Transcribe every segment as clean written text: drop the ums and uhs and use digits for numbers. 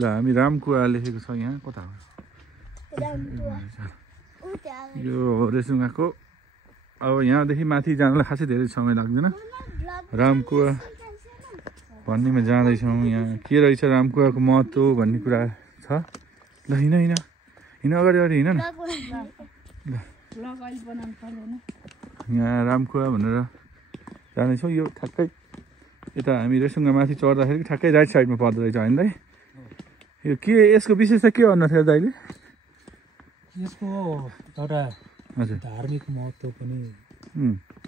ल हामी रामकुवा लेखेको छ यहाँ कता हो यो हो रेसुङ्गाको अब यहाँदेखि माथि जानलाई खासै धेरै समय लाग्दैन रामकुवा भन्नेमा जाँदैछौँ यहाँ के रहेछ रामकुवाको महत्त्व भन्ने कुरा छ ल हिँड अगाडि हिँड न ल यहाँ रामकुवा भनेर जाँदैछौँ यो ठ्याक्कै यता हामी रेसुङ्गा माथि चढ्दाखेरि ठ्याक्कै राइट साइडमा पर्दो रहेछ होइन दाइ यो के यसको विशेषता के भन्नु थियो दाइले यसको एउटा हजुर धार्मिक महत्त्व पनि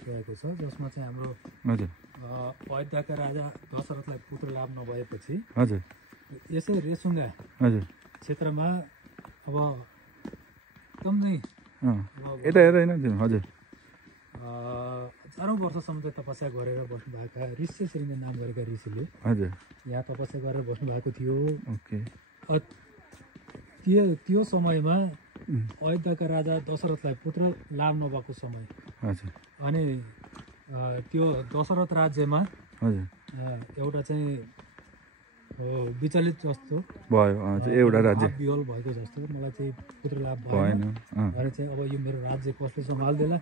रहेको छ जसमा चाहिँ हाम्रो हजुर अयोध्याका राजा दशरथलाई पुत्र लाभ नभएपछि हजुर यसै रेसुङ्गा हजुर क्षेत्रमा अब एकदम नै यता हेर होइन हजुर 4 वर्षसम्म चाहिँ तपस्या गरेर बस्नुभएका ऋष्य श्रृङ्ग नाम गरेका ऋषिले हजुर यहाँ तपस्या गरेर बस्नुभएको थियो ओके त्यो समयमा अयोध्याका राजा दशरथलाई पुत्र लाभ नभएको समय हजुर अनि त्यो दशरथ राज्यमा हजुर एउटा चाहिँ विचलित जस्तो भयो एउटा राज्य विहल भएको जस्तो मलाई चाहिँ पुत्र लाभ भएन भने चाहिँ अब यो मेरो राज्य कसले सम्हाल्देला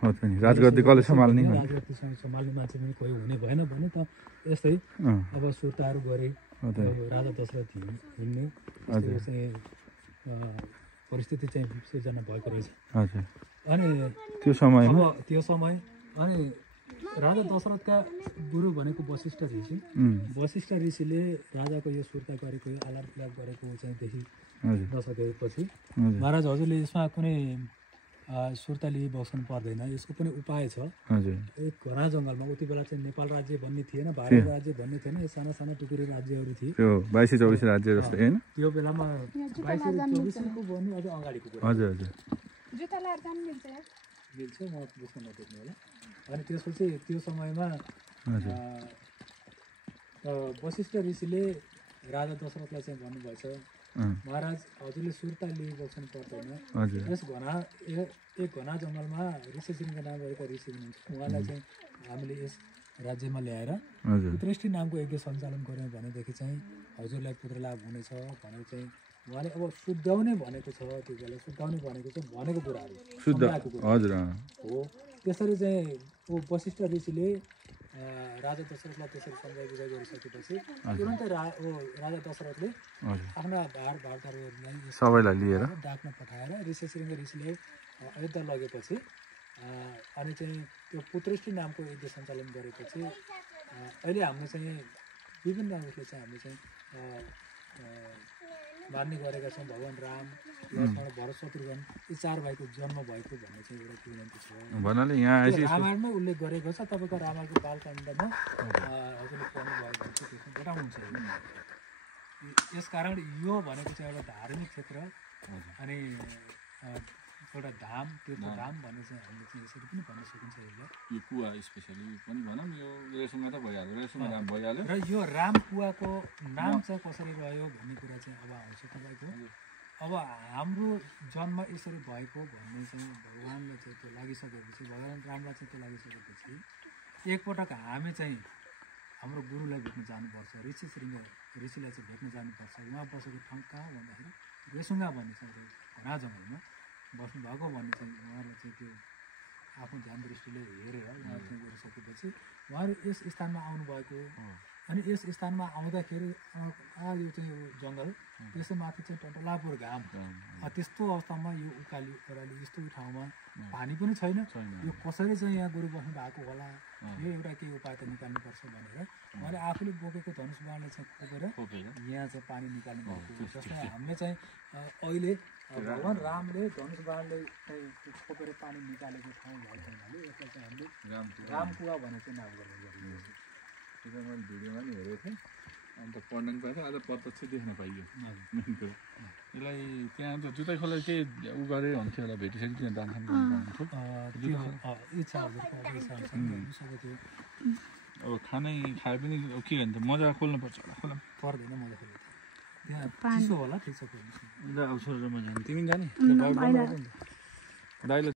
राजगद्दी कसले सम्हाल्ने राजगद्दीसँग सम्हाल्ने मान्छे पनि कोही हुने भएन भने त यस्तै अब सुर्ताहरू गरे राजा दशरथ हिँड्ने चाहिँ परिस्थिति चाहिँ सिर्जना भएको रहेछ अनि त्यो समय अनि राजा दशरथका गुरु भनेको वशिष्ठ ऋषि वशिष्ठ ऋषिले राजाको यो सुर्ता गरेको यो आलाप विलाप गरेको चाहिँ देखि नसकेपछि महाराज हजुरले यसमा कुनै सुर्ता लिई बस्नु पर्दैन यसको पनि उपाय छ एक घना जङ्गलमा उति बेला चाहिँ नेपाल राज्य भन्ने थिएन भारत राज्य भन्ने थिएन यो साना साना टुकुरी राज्यहरू थिए त्यो 22-24 राज्य जस्तो हैन त्यो बेलामा 22-24 को भन्नु अझ अगाडिको कुरा हजुर जुत्ता लाएर जानु मिल्छ म बुझ्न नदिनु होला अनि त्यसपछि त्यो समयमा वशिष्ठ ऋषिले राजा दशरथलाई चाहिँ भन्नुभएछ महाराज हजुरले सुर्ता लिई बस्नु पर्दैन यस एक घना जङ्गलमा ऋषि श्रृङ्ग नाम गरेका ऋषि हुनुहुन्छ उहाँलाई चाहिँ हामीले यस राज्यमा ल्याएर पुत्रेष्ठी नामको यज्ञ सञ्चालन गऱ्यौँ भनेदेखि चाहिँ हजुरलाई पुत्र लाभ हुनेछ भनेर चाहिँ उहाँले अब शुद्धाउने भनेको छ त्यो बेला शुद्धाउने भनेको चाहिँ भनेको कुराहरू हो त्यसरी चाहिँ वशिष्ठ ऋषिले राजा दशरथलाई त्यसरी सम्झाइ बुझाइ गरिसकेपछि तुरन्तै राजा दशरथले आफ्ना भारतहरूलाई सबैलाई लिएर डाक्न पठाएर ऋषि श्रृङ्ग ऋषिले अयोध्या लगेपछि अनि चाहिँ त्यो पुत्रेष्ठी नामको यज्ञ सञ्चालन गरेपछि अहिले हाम्रो चाहिँ विभिन्न उसले चाहिँ हामीले चाहिँ मान्ने गरेका छौँ भगवान् राम लक्ष्मण भरत शत्रुघ्न यी 4 भाइको जन्म भएको भन्ने चाहिँ एउटा किनन्ती छ भन्नाले यहाँ रामायणमै उल्लेख गरेको छ तपाईँको रामायणको बालकाण्डमा हजुरले पढ्नु भएको छ त्यसमा बताउनुहुन्छ यसकारण यो भनेको चाहिँ एउटा धार्मिक क्षेत्र अनि एउटा धाम तीर्थधाम भन्ने चाहिँ हामीले चाहिँ यसरी पनि भन्न सकिन्छ यो कुवा स्पेसली पनि भनौँ यो रेसुङ्गा त भइहाल्यो रेसुङ्गा राम भइहाल्यो र यो राम कुवाको नाम चाहिँ कसरी रह्यो भन्ने कुरा चाहिँ अब आउँछ तपाईँको अब हाम्रो जन्म यसरी भएको भन्ने चाहिँ भगवान्ले चाहिँ त्यो लागिसकेपछि भगवान् रामलाई चाहिँ त्यो लागिसकेपछि एकपटक हामी चाहिँ हाम्रो गुरुलाई भेट्न जानुपर्छ ऋषि श्रृङ्ग ऋषिलाई चाहिँ भेट्न जानुपर्छ उहाँ बसेको ठाउँ कहाँ भन्दाखेरि रेसुङ्गा भन्ने चाहिँ घना जङ्गलमा बस्नुभएको भन्ने चाहिँ उहाँले चाहिँ त्यो आफ्नो ध्यान दृष्टिले हेरेर उहाँहरू चाहिँ गरिसकेपछि उहाँहरू यस स्थानमा आउनुभएको अनि यस स्थानमा आउँदाखेरि यो चाहिँ जङ्गल त्यसै माथि चाहिँ टन्टलापुर घाम त्यस्तो अवस्थामा यो उकाली ओह्राली यस्तो ठाउँमा पानी पनि छैन यो कसरी चाहिँ यहाँ गोरु बस्नु भएको होला यो एउटा के उपाय त निकाल्नुपर्छ भनेर उहाँले आफूले बोकेको धनुष बाणले चाहिँ खोपेर यहाँ चाहिँ पानी निकाल्नु भएको जसमा हामीले चाहिँ अहिले भगवान् रामले धनुष बाणले चाहिँ खोपेर पानी निकालेको ठाउँ भएको हुनाले यसलाई चाहिँ हामीले रामकुवा भनेर चाहिँ नाम गरेको छ मैले भिडियोमा पनि हेरेको थिएँ अन्त पढ्न पनि पाएको आज प्रत्यक्ष देख्न पाइयो यसलाई त्यहाँ त जुत्ता खोला केही उ गरे हुन्थ्यो होला भेटिसक्यो त्यहाँ दानखान अब खानै खाए पनि के भन्छ मजा खोल्नु पर्छ होला खोला पर्दैन मजा खोल्नु त्यहाँ चिसो होला ठिक छ अब छोडेर म जाने तिमी जाने दाइले